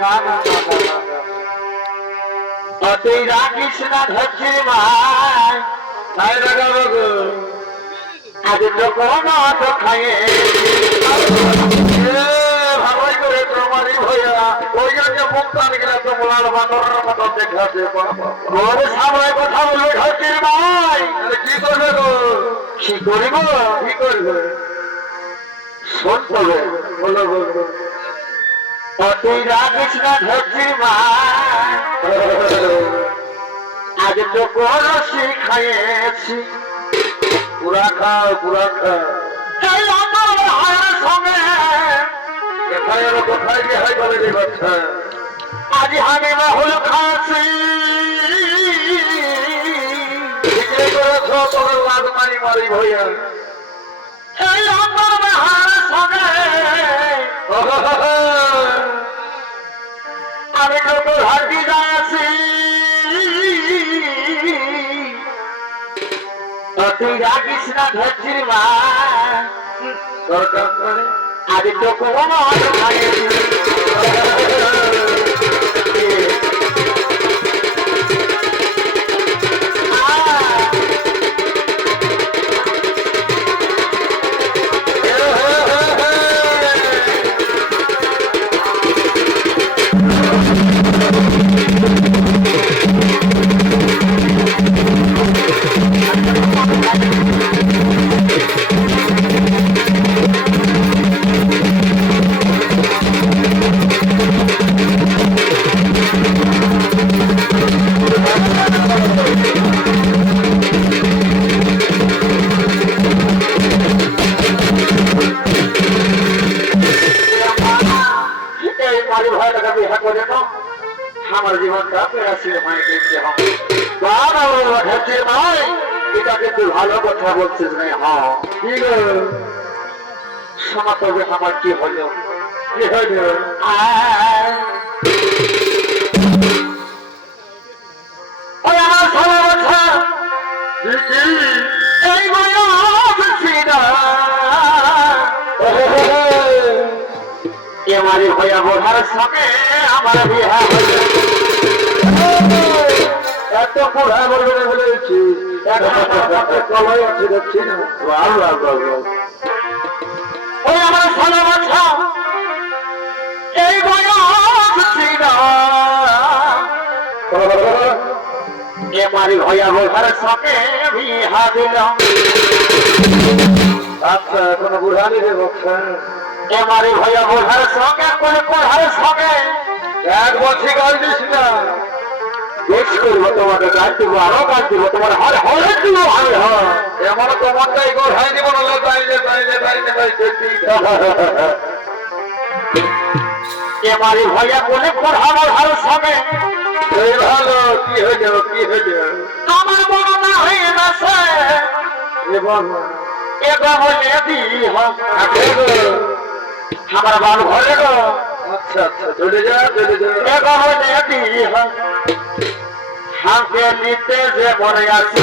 না না তুই রাখিস না ধরছি ভাই তাই রাখাবো গো আজ তো কোনো তো খাইয়ে ভালোই করে তোমারই ভইয়া ওই যে মুক্তান গেলে তো মোলার বান্দরের মতো দেখাতে ওর সামনে কথা বলবে ধরছি ভাই কি করবে গো কি করব কি করবে শোন বলো বলো বলো তুই রাখিস না ধরছি ভাই আজ তো কলসি খাইয়েছি পুরা খাও পুরা খাও সঙ্গে কোথায় গিয়ে হয় বলে রে বাচ্চা আজ আমি রাহুল খাচ্ছি মারি মারি ভইয়া সঙ্গে আমি যত হাঁটি যাচ্ছি তুই রাখিস না ধরছিস মা দরকার করে আজ তো কোনো আমার জীবনটা পেরাশি হয়ে গেছে এটা কিন্তু ভালো কথা বলছিস না হ্যাঁ কি শোনা তবে আমার কি হলো কি হইল আমার সারা বছর এই এমারি হইয়া বোঝার সঙ্গে আমার বিহা এত বুড়া বলবে বলেছি কলাই আছে দেখছি না ওই আমার সারা বছর এই এমারি হইয়া বোঝার সঙ্গে বিহা দিলাম আচ্ছা কোনো বুড়ানি রে বক্সা এমারি ভইয়া বোঝার সঙ্গে করে পড়ার সঙ্গে এক বছর গাল দিস না বেশ করবো তোমাকে গাছ দিব আরো গাছ দিব তোমার হর হরে দিব ভাই হ্যাঁ এমন তোমারটাই গোর হাই দিব না তাইলে তাইলে তাইলে এমারি ভইয়া বলে পড়াবো ভালো সঙ্গে এই ভালো কি হয়ে যাবে কি হয়ে যাবে আমার মনে না হয়ে গেছে এবং এগো বলে দিই আমার বাবু ঘরে গো আচ্ছা আচ্ছা চলে যা এগো বলে দিই হাতে নিতে যে মরে আছে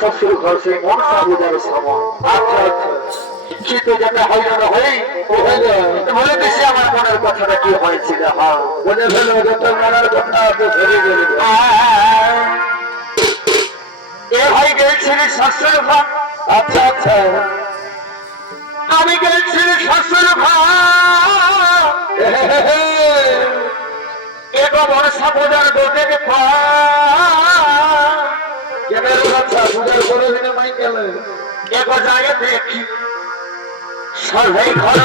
শ্বশুর ঘর সেই মনসা পূজার সময় আচ্ছা আচ্ছা শীতে যাতে হইরান হই বলে দিছি আমার মনের কথাটা কি হয়েছিল হ্যাঁ বলে ফেলো যত মনের কথা আছে ধরে গেল এ হয়ে গেছিল শ্বশুর ঘর আচ্ছা আচ্ছা আমি গেছি শ্বশুর ঘর এগো মনসা পূজার দোকে পূজার করে দিনে মাই গেলে এক জায়গায় দেখি সবাই ঘর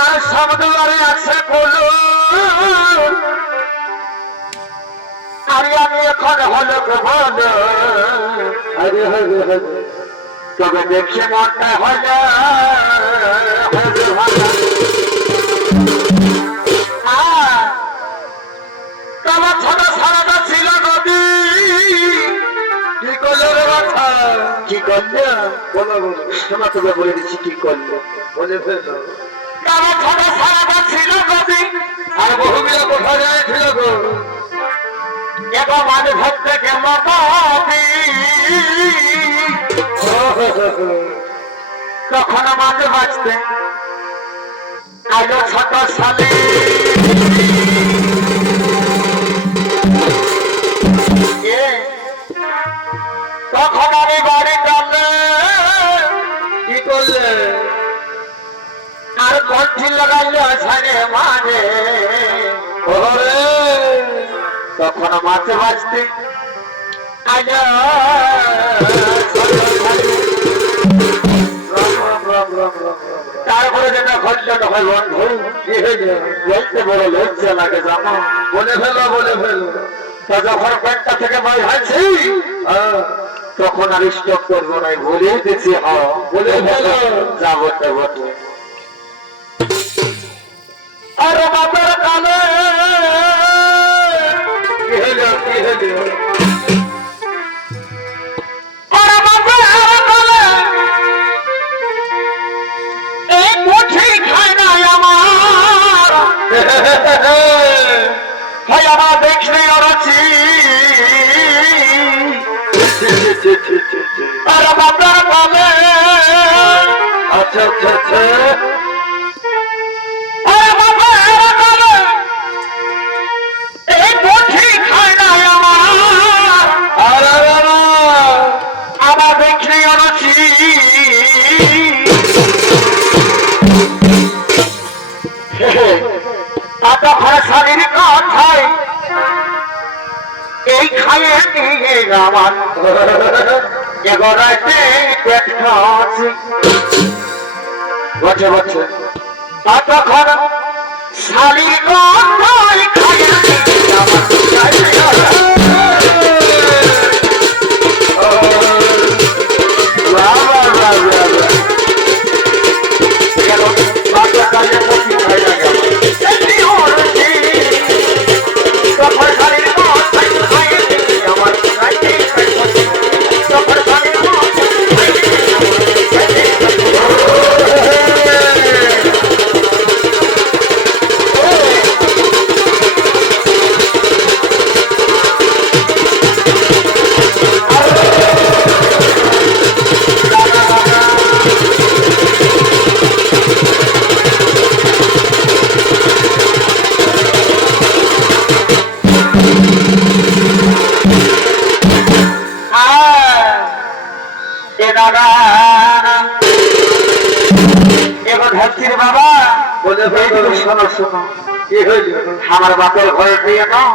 আর সমুদ্রে আছে বলো আরে আমি এখন হলো বল আরে তবে দেখে মনটা হলো তোমার ছোট সারাটা ছিল নদী কি করলো রে বাছা কি করলো বলো বলো শোনা তোকে বলে দিচ্ছি কি করলো বলে ফেললো তোমার ছোট সারাটা ছিল নদী আর বহুগুলো কোথায় যাচ্ছিল গো এবং মাঝে ভক্ত কেমন তখন মাঝে বাঁচতে আলো ছোট সালে তখন আমি বাড়ি টানলে কি করলে আর কণ্ঠি লাগাইলে সারে মাঝে তখন মাঝে বাঁচতে আলো তারপরে যেটা ঘটল হয় বন্ধু কি হয়েছে বলতে বড় লজ্জা লাগে জানো বলে ফেলো তা যখন প্যান্টটা থেকে বাইর হয়েছি তখন আর স্টপ করবো নাই বলে দিচ্ছি বলে ফেলো যাবো বটে আরে বাবার কালে কি হলো আমার দেখলে আছি আর বাবার বলে আচ্ছা এই বুঝি খায় না আমার দেখলে আছি তখন শরীর কথায় এই খাইয়ে নিয়ে আমার এগোড়াইতে পেট খাওয়াছি বছর তখন শরীর কথায় খাইয়ে নিয়ে আমার আমার বাপের ঘরে দিয়ে নাও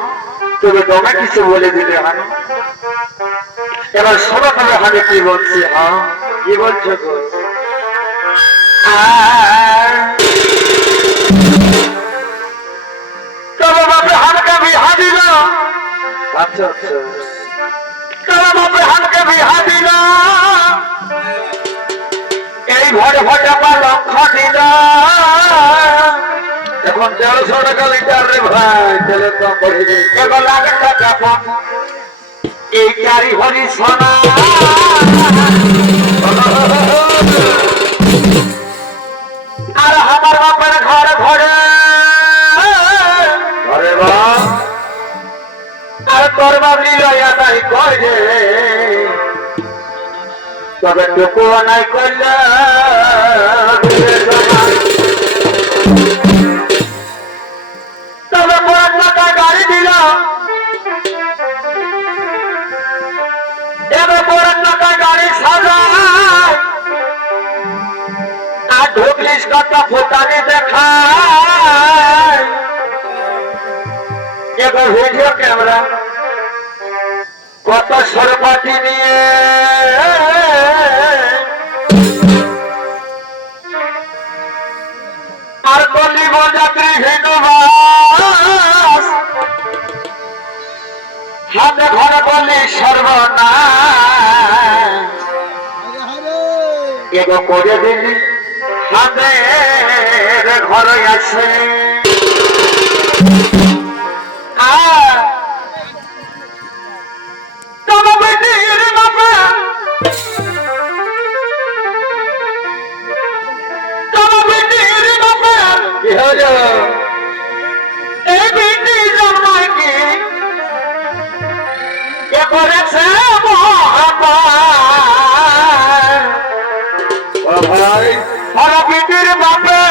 তুমি তোমরা কিছু বলে দিলে হানো এবার শোনো তবে হানে কি বলছি কি বলছো তবে বাপে হালকা বিহা দিল আচ্ছা তবে বাপে হালকা বিহা দিল এই ঘরে ঘরে আমার লক্ষ্য দিল এখন 1300 টাকা লিটার রে ভাই তেলের দাম বেড়ে গেছে এবার লাগে টাকা এই চারি হরি সোনা আর আমার বাপের ঘরে আর তোর বাবলি লইয়া তাই করে তবে টুকু নাই করলে তবে পুরান টাকা গাড়ি দিল এবার পুরান টাকা গাড়ি সাজায় আর ঢুকলিস কত ফুটানি দেখায় এবার ভিডিও ক্যামেরা কত সরপাটি নিয়ে আর গলি যাত্রী হিন্দুবাস হাতে ঘরে বলি সর্বনাশ এগো করে দিলি হাতে ঘরে আছে ভাই আর বিটির বাপে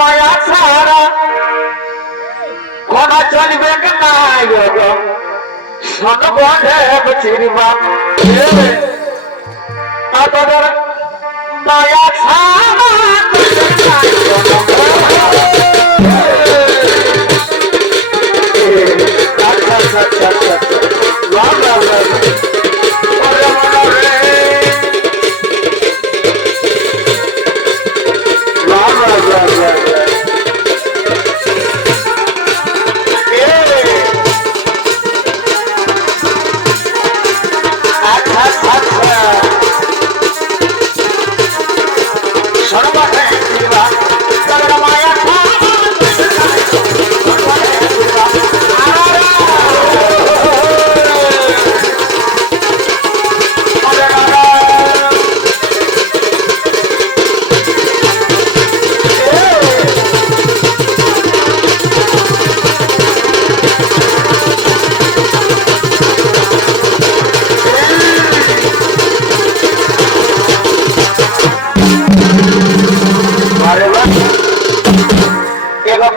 মায়া ছাড়া কোনা চলবে না শোন বন্ধে চিরবা তোদের মায়া ছাড়া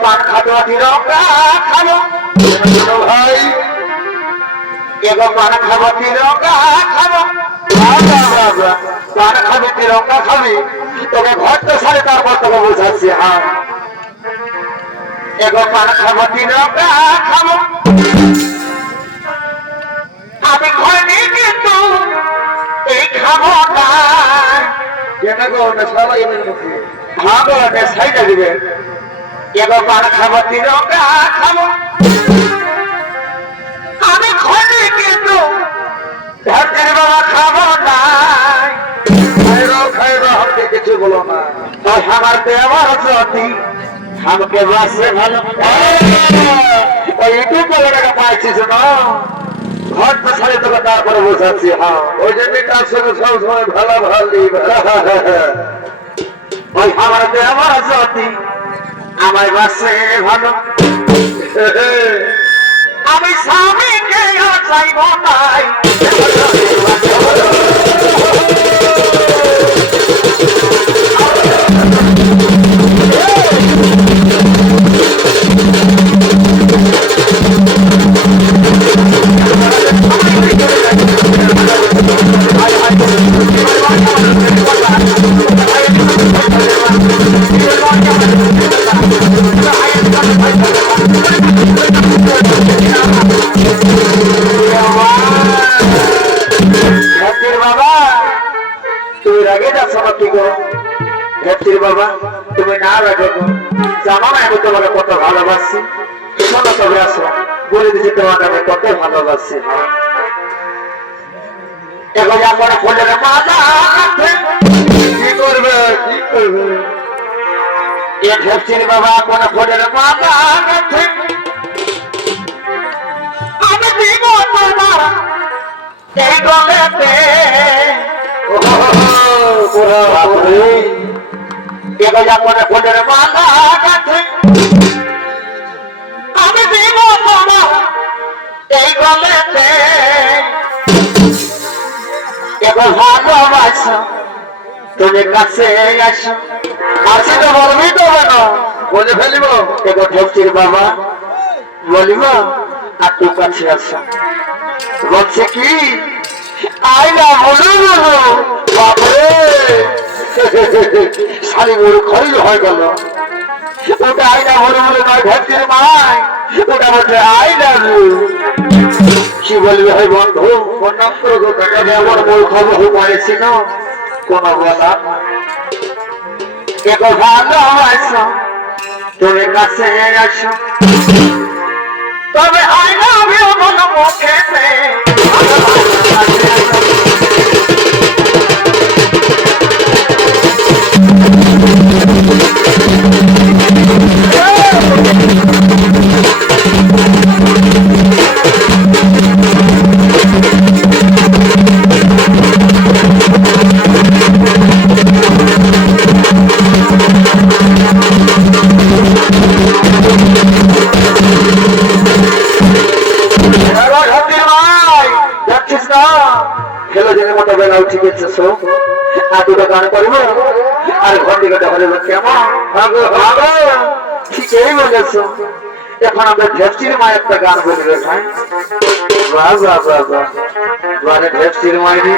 পান খাবো তিরঙ্গা খাবো ভাই এগো পান খাবো তিরঙ্গা খাবো পান খাবি তিরঙ্গা খাবি তোকে ঘর তো সাড়ে তারপর তোকে বোঝাচ্ছি হ্যাঁ এগো পান খাবো তিরঙ্গা খাবো আমি ঘরে কিন্তু এই খাবো না কেন গো সবাই হ্যাঁ গো সাইডে দিবে এগো পান খাবো তিরঙ্গা খাবো আমি খনি কিন্তু ধরতের বাবা খাবো না খাইরো আমাকে কিছু বলো না আমার দেওয়ার সতী আমাকে বাসে ভালো ওই ইউটিউব বলে টাকা পাইছিস না ঘর তো সাড়ে তোকে তারপরে বোঝাচ্ছি হ্যাঁ ওই জন্য তার সঙ্গে সবসময় ভালো ভালো ওই আমার দেওয়ার সতী আমায় বাসে ভালো আমি স্বামীকে চাইব নাই বাবা তুমি না রাখো জানো না আমি তোমাকে কত ভালোবাসি শোনো তবে আসো বলে দিচ্ছি তোমাকে আমি কত ভালোবাসি এখন আমার ফোনের মাথা কি করবে কি করবে বাবা কোন ফোনের মাথা আমি দিব তোমার এই গলেতে এগো যাপন ফোনের মাথা কাছে আমি দিব তোমার এই গলেতে এগো ভালোবাসো তুমি কাছে আসো আসি তো বলবি তো কেন বলে ফেলিব এবার ঢেপচির বাবা বলিব আর তোর কাছে আসা বলছে কি আইনা বলো বলো বাপরে শাড়ি বড় খরিল হয়ে গেল ওটা আইনা বলে বলে নয় ঢেপচির মাই ওটা বলছে আইনা কি বলবে হয় বন্ধু এমন মূর্খ বহু পড়েছি না কোন বলা এক ভালো আসো তুমি কাছে আসো তবে আইনা আমিও মনে মুখে ঠিক আছে আর দুটো গান করবো আর ঘন্টিকাটা হলে কেমন ঠিকই বলেছ এখন আমরা ঢেপচির মা একটা গান বলি রে ভাই বাহ বাহ বাহ বাহ ঢেপচির মাইনি